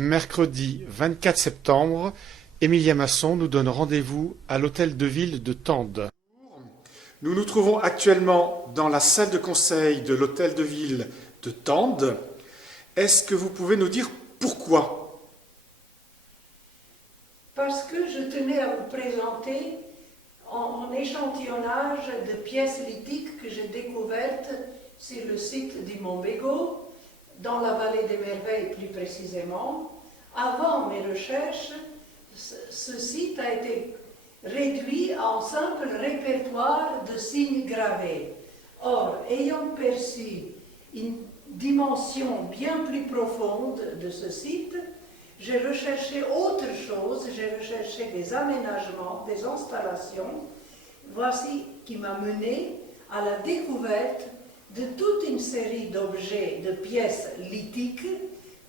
Mercredi 24 septembre, Emilia Masson nous donne rendez-vous à l'hôtel de ville de Tende. Nous nous trouvons actuellement dans la salle de conseil de l'hôtel de ville de Tende. Est-ce que vous pouvez nous dire pourquoi? Parce que je tenais à vous présenter en échantillonnage de pièces lithiques que j'ai découvertes sur le site du Mont Bégaud, dans la vallée des Merveilles plus précisément. Avant mes recherches, ce site a été réduit en simple répertoire de signes gravés. Or, ayant perçu une dimension bien plus profonde de ce site, j'ai recherché autre chose, j'ai recherché des aménagements, des installations. Voici qui m'a mené à la découverte de toute une série d'objets, de pièces lithiques,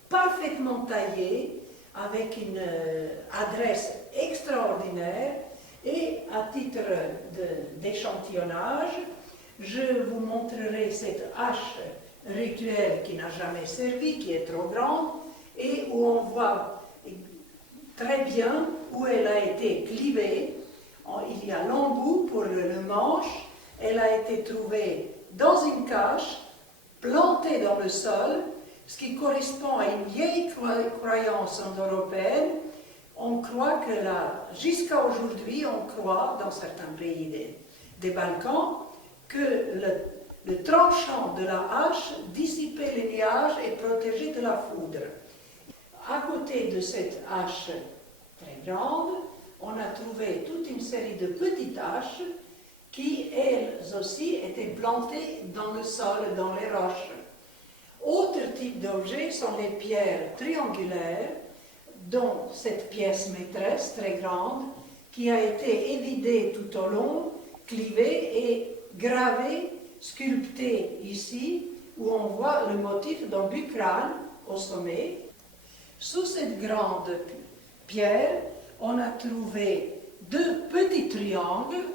parfaitement taillées, avec une adresse extraordinaire. Et à titre d'échantillonnage, je vous montrerai cette hache rituelle qui n'a jamais servi, qui est trop grande, et où on voit très bien où elle a été clivée. Il y a l'embout pour le manche. Elle a été trouvée dans une cache, plantée dans le sol, ce qui correspond à une vieille croyance indo-européenne. On croit que jusqu'à aujourd'hui, on croit, dans certains pays des Balkans, que le tranchant de la hache dissipait les nuages et protégeait de la foudre. À côté de cette hache très grande, on a trouvé toute une série de petites haches qui, elles aussi, étaient plantées dans le sol, dans les roches. Autre type d'objets sont les pierres triangulaires, dont cette pièce maîtresse très grande, qui a été évidée tout au long, clivée et gravée, sculptée ici, où on voit le motif d'un bucrane au sommet. Sous cette grande pierre, on a trouvé deux petits triangles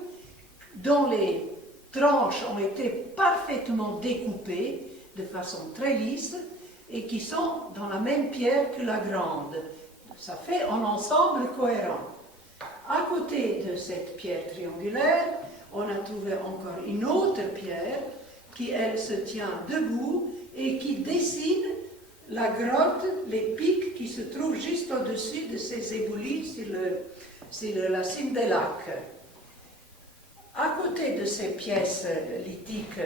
dont les tranches ont été parfaitement découpées de façon très lisse et qui sont dans la même pierre que la grande. Ça fait un ensemble cohérent. À côté de cette pierre triangulaire, on a trouvé encore une autre pierre qui, elle, se tient debout et qui dessine la grotte, les pics qui se trouvent juste au-dessus de ces éboulis sur la cime des lacs. À côté de ces pièces lithiques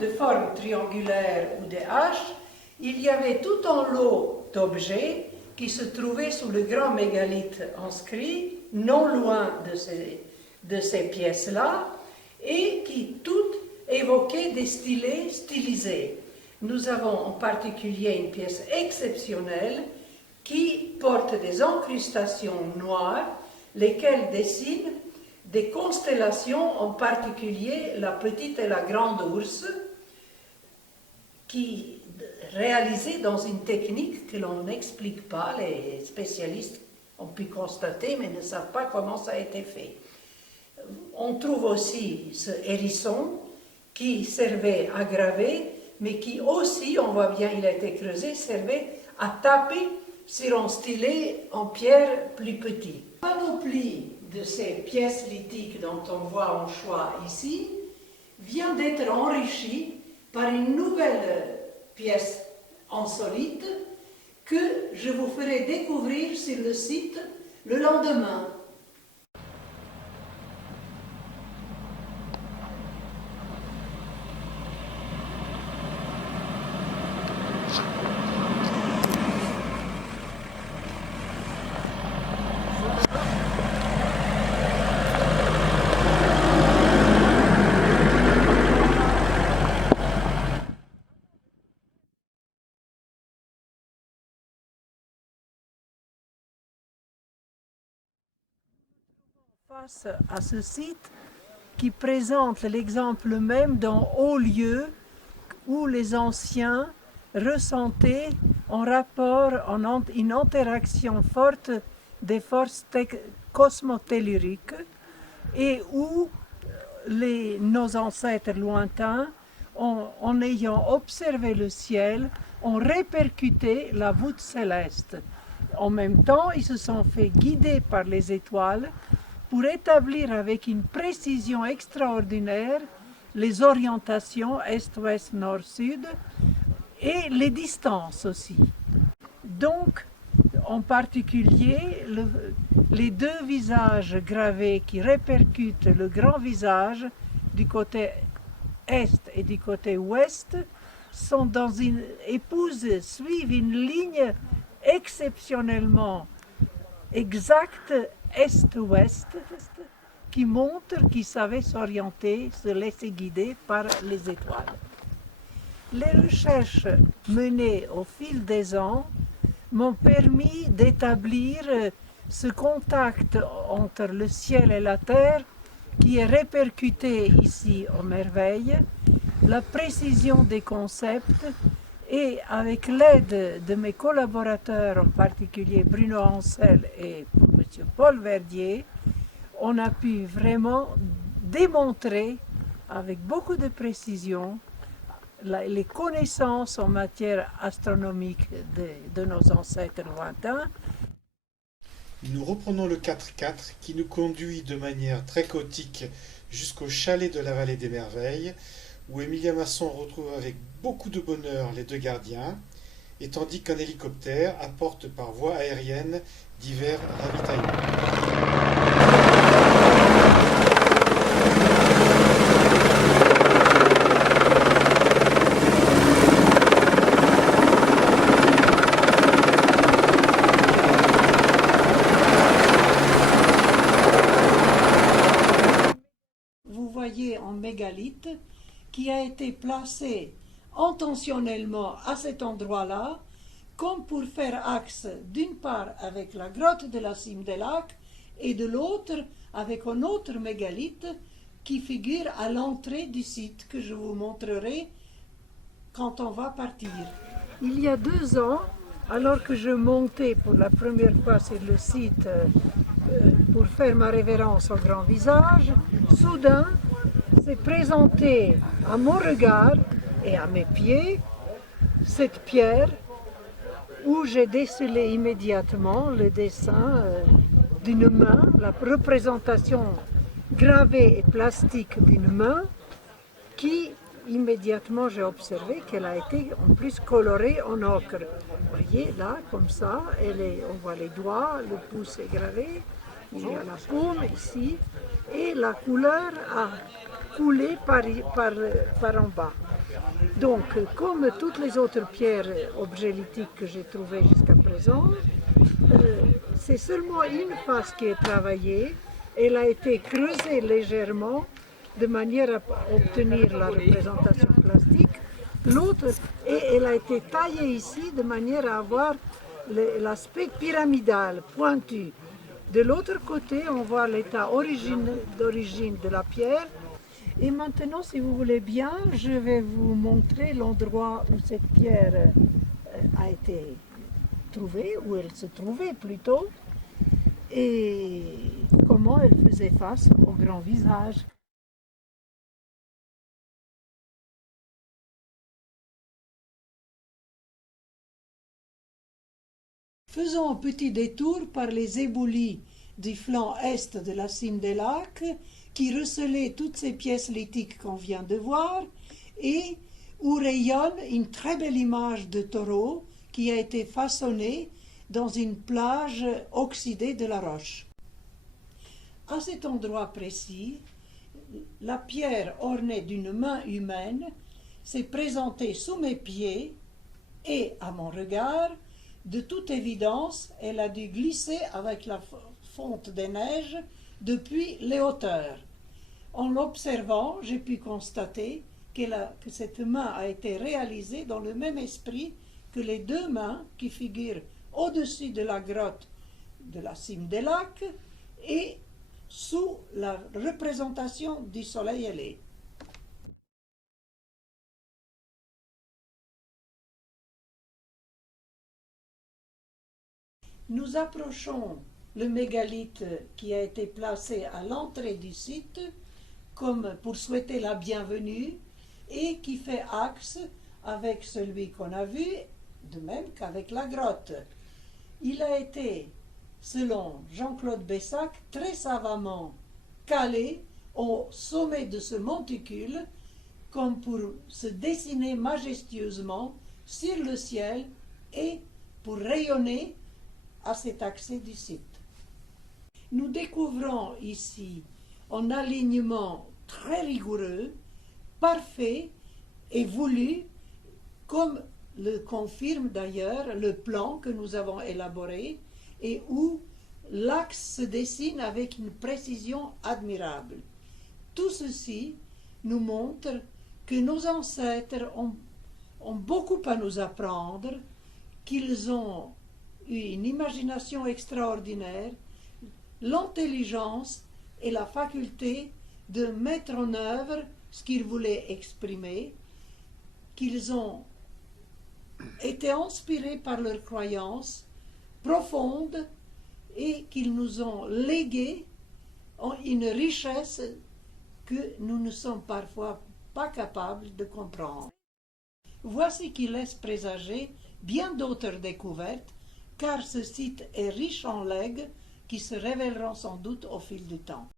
de forme triangulaire ou des haches, il y avait tout un lot d'objets qui se trouvaient sous le grand mégalithe inscrit, non loin de ces pièces-là, et qui toutes évoquaient des stylés stylisés. Nous avons en particulier une pièce exceptionnelle qui porte des incrustations noires, lesquelles dessinent des constellations, en particulier la petite et la grande ours, qui réalisées dans une technique que l'on n'explique pas. Les spécialistes ont pu constater, mais ne savent pas comment ça a été fait. On trouve aussi ce hérisson qui servait à graver, mais qui aussi, on voit bien, il a été creusé, servait à taper sur un stylet en pierre plus petit. La panoplie de ces pièces lithiques dont on voit un choix ici vient d'être enrichie par une nouvelle pièce insolite que je vous ferai découvrir sur le site le lendemain. Face à ce site qui présente l'exemple même d'un haut lieu où les anciens ressentaient en rapport, une interaction forte des forces cosmotelluriques et où nos ancêtres lointains, en ayant observé le ciel, ont répercuté la voûte céleste. En même temps, ils se sont fait guider par les étoiles pour établir avec une précision extraordinaire les orientations est, ouest, nord, sud et les distances aussi. Donc, en particulier, les deux visages gravés qui répercutent le grand visage du côté est et du côté ouest sont suivent une ligne exceptionnellement exacte est-ouest qui montre qu'ils savaient s'orienter, se laisser guider par les étoiles. Les recherches menées au fil des ans m'ont permis d'établir ce contact entre le ciel et la terre qui est répercuté ici aux merveilles, la précision des concepts et avec l'aide de mes collaborateurs, en particulier Bruno Ancel et M. Paul Verdier, on a pu vraiment démontrer avec beaucoup de précision les connaissances en matière astronomique de nos ancêtres lointains. Nous reprenons le 4x4 qui nous conduit de manière très chaotique jusqu'au chalet de la Vallée des Merveilles, où Emilia Masson retrouve avec beaucoup de bonheur les deux gardiens, et tandis qu'un hélicoptère apporte par voie aérienne divers ravitaillements. Vous voyez en mégalithe qui a été placé intentionnellement à cet endroit-là, comme pour faire axe d'une part avec la grotte de la Cime des Lacs et de l'autre avec un autre mégalithe qui figure à l'entrée du site que je vous montrerai quand on va partir. Il y a 2 ans, alors que je montais pour la première fois sur le site pour faire ma révérence au grand visage, soudain s'est présentée à mon regard et à mes pieds cette pierre où j'ai décelé immédiatement le dessin d'une main, la représentation gravée et plastique d'une main qui, immédiatement, j'ai observé qu'elle a été en plus colorée en ocre. Vous voyez, là, comme ça, on voit les doigts, le pouce est gravé, il y a la paume ici, et la couleur a coulé par en bas. Donc, comme toutes les autres pierres objets lithiques que j'ai trouvées jusqu'à présent, c'est seulement une face qui est travaillée. Elle a été creusée légèrement de manière à obtenir la représentation plastique. L'autre, et elle a été taillée ici de manière à avoir l'aspect pyramidal, pointu. De l'autre côté, on voit l'état d'origine de la pierre. Et maintenant, si vous voulez bien, je vais vous montrer l'endroit où cette pierre a été trouvée, où elle se trouvait plutôt, et comment elle faisait face au grand visage. Faisons un petit détour par les éboulis du flanc est de la Cime des Lacs, qui recelaient toutes ces pièces lithiques qu'on vient de voir, et où rayonne une très belle image de taureau qui a été façonnée dans une plage oxydée de la roche. À cet endroit précis, la pierre ornée d'une main humaine s'est présentée sous mes pieds et, à mon regard, de toute évidence, elle a dû glisser avec la fonte des neiges depuis les hauteurs. En l'observant, j'ai pu constater que cette main a été réalisée dans le même esprit que les 2 mains qui figurent au-dessus de la grotte de la Cime des Lacs et sous la représentation du soleil ailé. Nous approchons le mégalithe qui a été placé à l'entrée du site comme pour souhaiter la bienvenue et qui fait axe avec celui qu'on a vu, de même qu'avec la grotte. Il a été, selon Jean-Claude Bessac, très savamment calé au sommet de ce monticule, comme pour se dessiner majestueusement sur le ciel et pour rayonner à cet accès du site. Nous découvrons ici un alignement très rigoureux, parfait et voulu, comme le confirme d'ailleurs le plan que nous avons élaboré et où l'axe se dessine avec une précision admirable. Tout ceci nous montre que nos ancêtres ont beaucoup à nous apprendre, qu'ils ont eu une imagination extraordinaire, l'intelligence et la faculté de mettre en œuvre ce qu'ils voulaient exprimer, qu'ils ont été inspirés par leurs croyances profondes et qu'ils nous ont légué une richesse que nous ne sommes parfois pas capables de comprendre. Voici qui laisse présager bien d'autres découvertes, car ce site est riche en legs qui se révéleront sans doute au fil du temps.